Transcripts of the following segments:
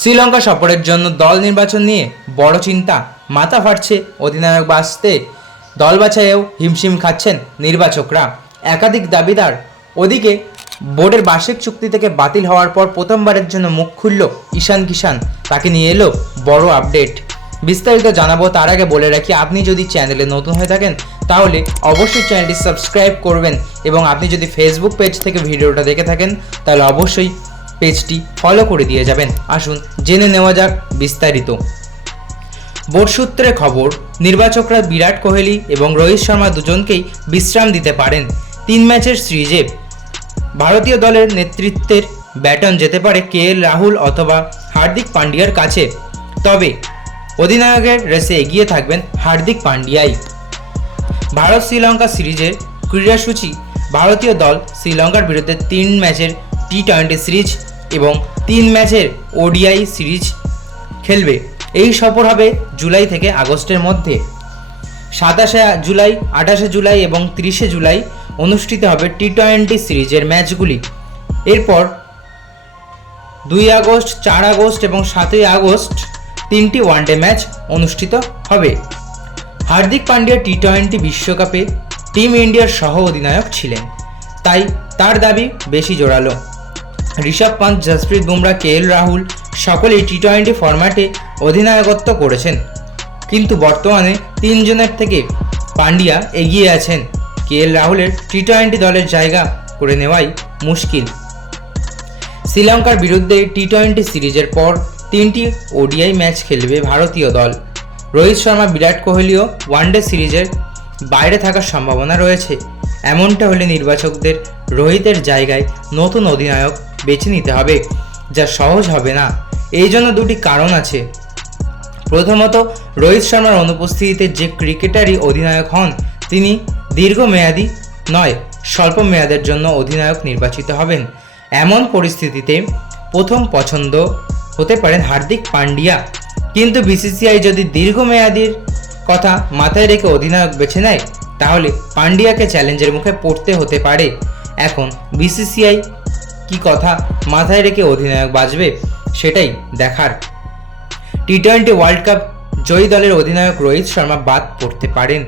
শ্রীলঙ্কা সফরের জন্য দল নির্বাচন নিয়ে বড় চিন্তা। মাথা ফাটছে অধিনায়ক বাঁচতে। দল বাছাইয়েও হিমশিম খাচ্ছেন নির্বাচকরা। একাধিক দাবিদার ওদিকে বোর্ডের বার্ষিক চুক্তি থেকে বাতিল হওয়ার পর প্রথমবারের জন্য মুখ খুলল ঈশান কিষান তাকে নিয়ে এলো বড় আপডেট। বিস্তারিত জানাব তার আগে বলে রাখি, আপনি যদি চ্যানেলে নতুন হয়ে থাকেন, তাহলে অবশ্যই চ্যানেলটি সাবস্ক্রাইব করবেন এবং আপনি যদি ফেসবুক পেজ থেকে ভিডিওটা দেখে থাকেন, তাহলে অবশ্যই পেজটি ফলো করে দিয়ে যাবেন। আসুন, জেনে নেওয়া যাক বিস্তারিত। বোর্ড সূত্রে খবর, নির্বাচকরা বিরাট কোহলি এবং রোহিত শর্মা দুজনকেই বিশ্রাম দিতে পারেন তিন ম্যাচের সিরিজে। ভারতীয় দলের নেতৃত্বের ব্যাটন যেতে পারে কে এল রাহুল অথবা হার্দিক পান্ডিয়ার কাছে। তবে অধিনায়কের রেসে এগিয়ে থাকবেন হার্দিক পান্ডিয়াই। ভারত শ্রীলঙ্কা সিরিজের ক্রীড়াসূচি, ভারতীয় দল শ্রীলঙ্কার বিরুদ্ধে তিন ম্যাচের টি টোয়েন্টি সিরিজ এবং তিন ম্যাচের ওডিআই সিরিজ খেলবে। এই সফর হবে জুলাই থেকে আগস্টের মধ্যে। সাতাশে জুলাই, আঠাশে জুলাই এবং তিরিশে জুলাই অনুষ্ঠিত হবে টি টোয়েন্টি সিরিজের ম্যাচগুলি। এরপর দুই আগস্ট, চার আগস্ট এবং সাতই আগস্ট তিনটি ওয়ানডে ম্যাচ অনুষ্ঠিত হবে। হার্দিক পান্ডিয়া টি টোয়েন্টি বিশ্বকাপে টিম ইন্ডিয়ার সহ অধিনায়ক ছিলেন। তাই তার দাবি বেশি জোরালো। ঋষভ পান্ত, জসপ্রীত বুমরা, কে এল রাহুল, সকলেই টি টোয়েন্টি ফরম্যাটে অধিনায়কত্ব করেছেন। কিন্তু বর্তমানে তিনজনের থেকে পান্ডিয়া এগিয়ে আছেন। কে এল রাহুলের টি টোয়েন্টি দলের জায়গা করে নেওয়াই মুশকিল। শ্রীলঙ্কার বিরুদ্ধে টি টোয়েন্টি সিরিজের পর তিনটি ওডিআই ম্যাচ খেলবে ভারতীয় দল। রোহিত শর্মা, বিরাট কোহলিও ওয়ানডে সিরিজের বাইরে থাকার সম্ভাবনা রয়েছে। এমনটা হলে নির্বাচকদের রোহিতের জায়গায় নতুন অধিনায়ক বেছে নিতে হবে, যা সহজ হবে না। এই জন্য দুটি কারণ আছে। প্রথমত, রোহিত শর্মার অনুপস্থিতিতে যে ক্রিকেটারই অধিনায়ক হন, তিনি দীর্ঘমেয়াদী নয় স্বল্প মেয়াদের জন্য অধিনায়ক নির্বাচিত হবেন। এমন পরিস্থিতিতে প্রথম পছন্দ হতে পারেন হার্দিক পান্ডিয়া কিন্তু বিসিসিআই যদি দীর্ঘমেয়াদীর কথা মাথায় রেখে অধিনায়ক বেছে নেয়, তাহলে পান্ডিয়াকে চ্যালেঞ্জের মুখে পড়তে হতে পারে। এখন বিসিসিআই কি কথা মাথায় রেখে অধিনায়ক বাজবে সেটাই দেখার। টি টোয়েন্টি ওয়ার্ল্ড কাপ জয়ী দলের অধিনায়ক রোহিত শর্মা বাদ পড়তে পারেন।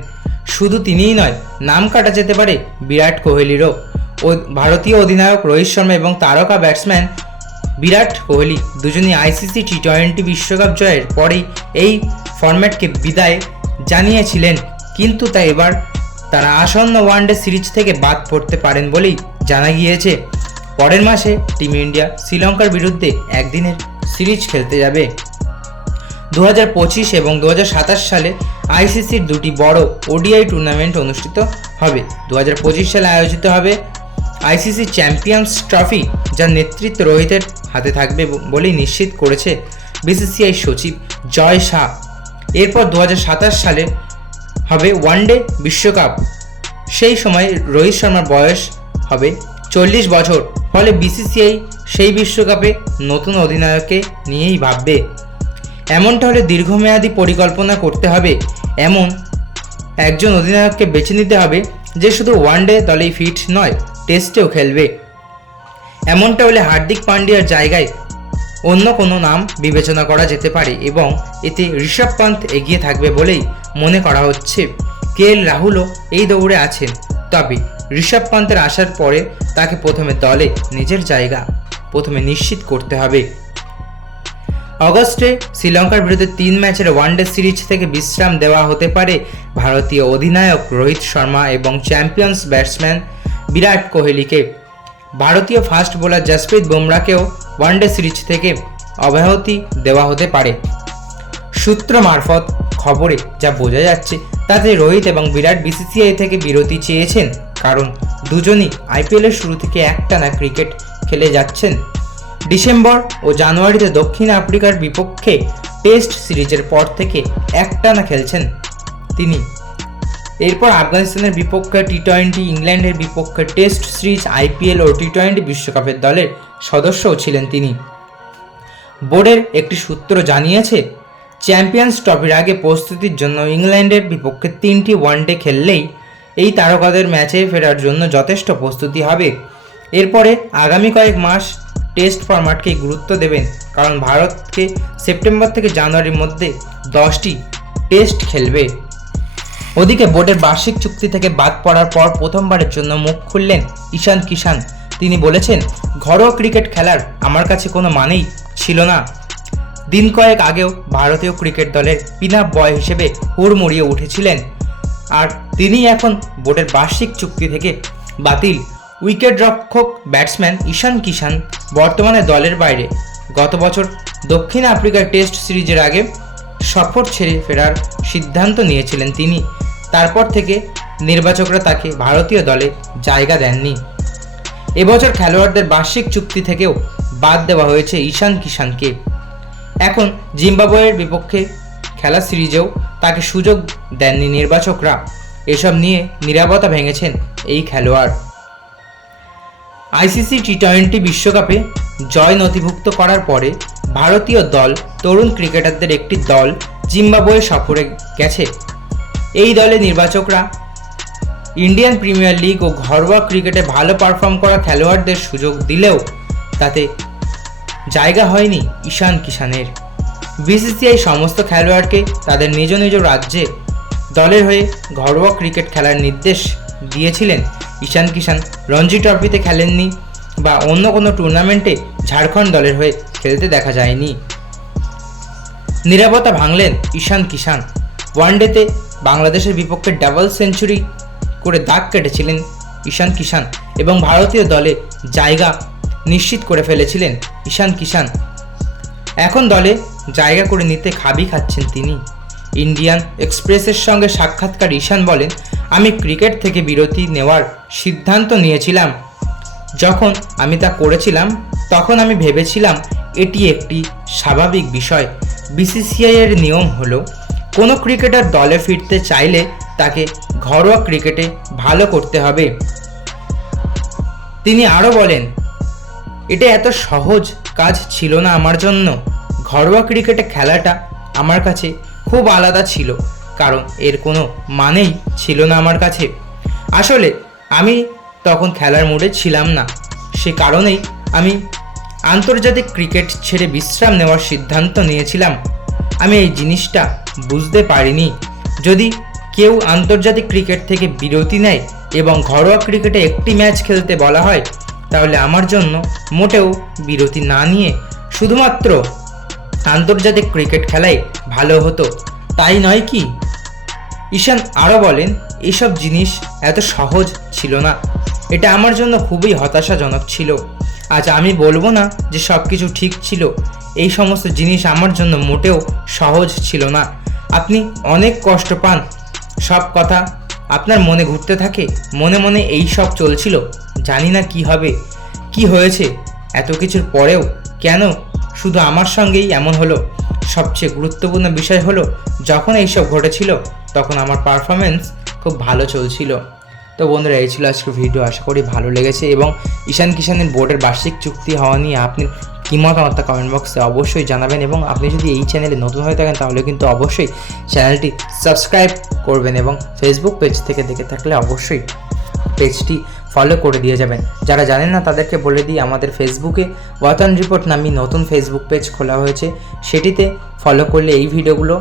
শুধু তিনিই নয়, নাম কাটা যেতে পারে বিরাট কোহলিরও। ভারতীয় অধিনায়ক রোহিত শর্মা এবং তারকা ব্যাটসম্যান বিরাট কোহলি দুজনই আইসিসি টি টোয়েন্টি বিশ্বকাপ জয়ের পরেই এই ফরম্যাটকে বিদায় জানিয়েছিলেন। কিন্তু তা এবার তারা আসন্ন ওয়ানডে সিরিজ থেকে বাদ পড়তে পারেন বলেই জানা গিয়েছে। পরের মাসে টিম ইন্ডিয়া শ্রীলঙ্কার বিরুদ্ধে একদিনের সিরিজ খেলতে যাবে। দু হাজার পঁচিশ এবং দু হাজার সাতাশ সালে আইসিসির দুটি বড় ওডিআই টুর্নামেন্ট অনুষ্ঠিত হবে। দু হাজার পঁচিশ সালে আয়োজিত হবে আইসিসি চ্যাম্পিয়ন্স ট্রফি যার নেতৃত্ব রোহিতের হাতে থাকবে বলেই নিশ্চিত করেছে বিসিসিআই সচিব জয় শাহ। এরপর দু হাজার সাতাশ সালে হবে ওয়ানডে বিশ্বকাপ। সেই সময় রোহিত শর্মার বয়স হবে চল্লিশ বছর। ফলে বিসিসিআই সেই বিশ্বকাপে নতুন অধিনায়ককে নিয়েই ভাববে। এমনটা হলে দীর্ঘমেয়াদী পরিকল্পনা করতে হবে, এমন একজন অধিনায়ককে বেছে নিতে হবে যে শুধু ওয়ানডে দলেই ফিট নয়, টেস্টেও খেলবে। এমনটা হলে হার্দিক পান্ডিয়ার জায়গায় অন্য কোনো নাম বিবেচনা করা যেতে পারে এবং এতে ঋষভ পান্ত এগিয়ে থাকবে বলেই মনে করা হচ্ছে। কে এল রাহুলও এই দৌড়ে আছেন। তবে ঋষভ পান্তের আসার পরে তাকে প্রথমে দলে, নিজের জায়গা প্রথমে নিশ্চিত করতে হবে। অগস্টে শ্রীলঙ্কার বিরুদ্ধে তিন ম্যাচের ওয়ানডে সিরিজ থেকে বিশ্রাম দেওয়া হতে পারে ভারতীয় অধিনায়ক রোহিত শর্মা এবং চ্যাম্পিয়ন্স ব্যাটসম্যান বিরাট কোহলিকে। ভারতীয় ফাস্ট বোলার জসপ্রীত বুমরাকেও ওয়ানডে সিরিজ থেকে অব্যাহতি দেওয়া হতে পারে। সূত্র মারফত খবরে যা বোঝা যাচ্ছে, তাতে রোহিত এবং বিরাট বিসিসিআই থেকে বিরতি চেয়েছেন। কারণ দুজনই আইপিএলের শুরু থেকে একটানা ক্রিকেট খেলে যাচ্ছেন। ডিসেম্বর ও জানুয়ারিতে দক্ষিণ আফ্রিকার বিপক্ষে টেস্ট সিরিজের পর থেকে একটানা খেলছেন তিনি। এরপর আফগানিস্তানের বিপক্ষে টি টোয়েন্টি ইংল্যান্ডের বিপক্ষে টেস্ট সিরিজ আইপিএল ও টি টোয়েন্টি বিশ্বকাপের দলের সদস্যও ছিলেন তিনি। বোর্ডের একটি সূত্র জানিয়েছে চ্যাম্পিয়ন্স ট্রফির আগে প্রস্তুতির জন্য ইংল্যান্ডের বিপক্ষে তিনটি ওয়ানডে খেললেই এই তারকাদের ম্যাচে ফেরার জন্য যথেষ্ট প্রস্তুতি হবে। এরপরে আগামী কয়েক মাস টেস্ট ফরম্যাটকে গুরুত্ব দেবেন, কারণ ভারতকে সেপ্টেম্বর থেকে জানুয়ারির মধ্যে দশটি টেস্ট খেলবে। ওদিকে বোর্ডের বার্ষিক চুক্তি থেকে বাদ পড়ার পর প্রথমবারের জন্য মুখ খুললেন ঈশান কিষান। তিনি বলেছেন, ঘরোয়া ক্রিকেট খেলার আমার কাছে কোনো মানেই ছিল না। দিন কয়েক আগেও ভারতীয় ক্রিকেট দলের পিনাপ বয় হিসেবে হুড়মুড়িয়ে উঠেছিলেন। আর তিনি এখন বোর্ডের বার্ষিক চুক্তি থেকে বাতিল। উইকেট রক্ষক ব্যাটসম্যান ঈশান কিষান বর্তমানে দলের বাইরে। গত বছর দক্ষিণ আফ্রিকার টেস্ট সিরিজের আগে সফর ছেড়ে ফেরার সিদ্ধান্ত নিয়েছিলেন তিনি। তারপর থেকে নির্বাচকরা তাকে ভারতীয় দলে জায়গা দেননি। এবছর খেলোয়াড়দের বার্ষিক চুক্তি থেকেও বাদ দেওয়া হয়েছে ঈশান কিষানকে এখন জিম্বাবুয়ের বিপক্ষে খেলা সিরিজেও তাকে সুযোগ দেননি নির্বাচকরা। এসব নিয়ে নিরাপত্তা ভেঙেছেন এই খেলোয়াড়। আইসিসি টি টোয়েন্টি বিশ্বকাপে জয় নথিভুক্ত করার পরে ভারতীয় দল, তরুণ ক্রিকেটারদের একটি দল জিম্বাবুয়ে সফরে গেছে। এই দলে নির্বাচকরা ইন্ডিয়ান প্রিমিয়ার লিগ ও ঘরোয়া ক্রিকেটে ভালো পারফর্ম করা খেলোয়াড়দের সুযোগ দিলেও তাতে জায়গা হয়নি ঈশান কিষানের বিসিসিআই সমস্ত খেলোয়াড়কে তাদের নিজ নিজ রাজ্যে দলের হয়ে ঘরোয়া ক্রিকেট খেলার নির্দেশ দিয়েছিলেন ঈশান কিষান রঞ্জি ট্রফিতে খেলেননি বা অন্য কোনো টুর্নামেন্টে ঝাড়খণ্ড দলের হয়ে খেলতে দেখা যায়নি। নিরাপত্তা ভাঙলেন ঈশান কিষান ওয়ানডেতে বাংলাদেশের বিপক্ষে ডাবল সেঞ্চুরি করে দাগ কেটেছিলেন ঈশান কিষান এবং ভারতীয় দলে জায়গা নিশ্চিত করে ফেলেছিলেন ঈশান কিষান এখন দলে জায়গা করে নিতে খাবি খাচ্ছেন তিনি। ইন্ডিয়ান এক্সপ্রেসের সঙ্গে সাক্ষাৎকার ঈশান বলেন, আমি ক্রিকেট থেকে বিরতি নেওয়ার সিদ্ধান্ত নিয়েছিলাম। যখন আমি তা করেছিলাম, তখন আমি ভেবেছিলাম এটি একটি স্বাভাবিক বিষয়। বিসিসিআই এর নিয়ম হলো, কোনো ক্রিকেটার দলে ফিরতে চাইলে তাকে ঘরোয়া ক্রিকেটে ভালো করতে হবে। তিনি আরও বলেন এটা এত সহজ কাজ ছিল না আমার জন্য। ঘরোয়া ক্রিকেটে খেলাটা আমার কাছে খুব আলাদা ছিল, কারণ এর কোনো মানেই ছিল না আমার কাছে। আসলে আমি তখন খেলার মুডে ছিলাম না। সে কারণেই আমি আন্তর্জাতিক ক্রিকেট ছেড়ে বিশ্রাম নেওয়ার সিদ্ধান্ত নিয়েছিলাম। আমি এই জিনিসটা বুঝতে পারিনি। যদি কেউ আন্তর্জাতিক ক্রিকেট থেকে বিরতি নেয় এবং ঘরোয়া ক্রিকেটে একটি ম্যাচ খেলতে বলা হয় তাহলে আমার জন্য মোটেও বিরতি না নিয়ে শুধুমাত্র আন্তর্জাতিক ক্রিকেট খেলাই ভালো হতো। তাই নয় কি? ঈশান আরও বলেন, এসব জিনিস এত সহজ ছিল না। এটা আমার জন্য খুবই হতাশাজনক ছিল। আজ আমি বলব না যে সব কিছু ঠিক ছিল। এই সমস্ত জিনিস আমার জন্য মোটেও সহজ ছিল না। আপনি অনেক কষ্ট পান। সব কথা আপনার মনে ঘুরতে থাকে? মনে মনে এই সব চলছিল? জানি না কি হবে, কি হয়েছে, এত কিছুর পরেও কেন শুধু আমার সঙ্গেই এমন হলো? সবচেয়ে গুরুত্বপূর্ণ বিষয় হলো, যখন এইসব ঘটেছিল, তখন আমার পারফরমেন্স খুব ভালো চলছিল। তো বন্ধুরা, এই ছিল আজকের ভিডিও আশা করি ভালো লেগেছে এবং ঈশান কিষানের বোর্ডের বার্ষিক চুক্তি হওয়া নিয়ে আপনি কী তা কমেন্ট বক্সে অবশ্যই জানাবেন এবং আপনি যদি এই চ্যানেলে নতুন হয়ে থাকেন, তাহলে কিন্তু অবশ্যই চ্যানেলটি সাবস্ক্রাইব করবেন এবং ফেসবুক পেজ থেকে দেখে থাকলে অবশ্যই পেজটি ফলো করে দিয়ে যাবেন। যারা জানেন না, তাদেরকে বলে দিই, আমাদের ফেসবুকে ওয়াতন রিপোর্ট নামে নতুন ফেসবুক পেজ খোলা হয়েছে। সেটিতে ফলো করলে এই ভিডিওগুলো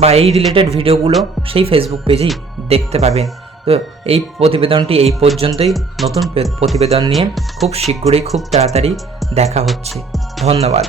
বা এই রিলেটেড ভিডিওগুলো সেই ফেসবুক পেজেই দেখতে পাবেন। তো এই প্রতিবেদনটি এই পর্যন্তই। নতুন প্রতিবেদন নিয়ে খুব শীঘ্রই, খুব তাড়াতাড়ি দেখা হচ্ছে। ধন্যবাদ।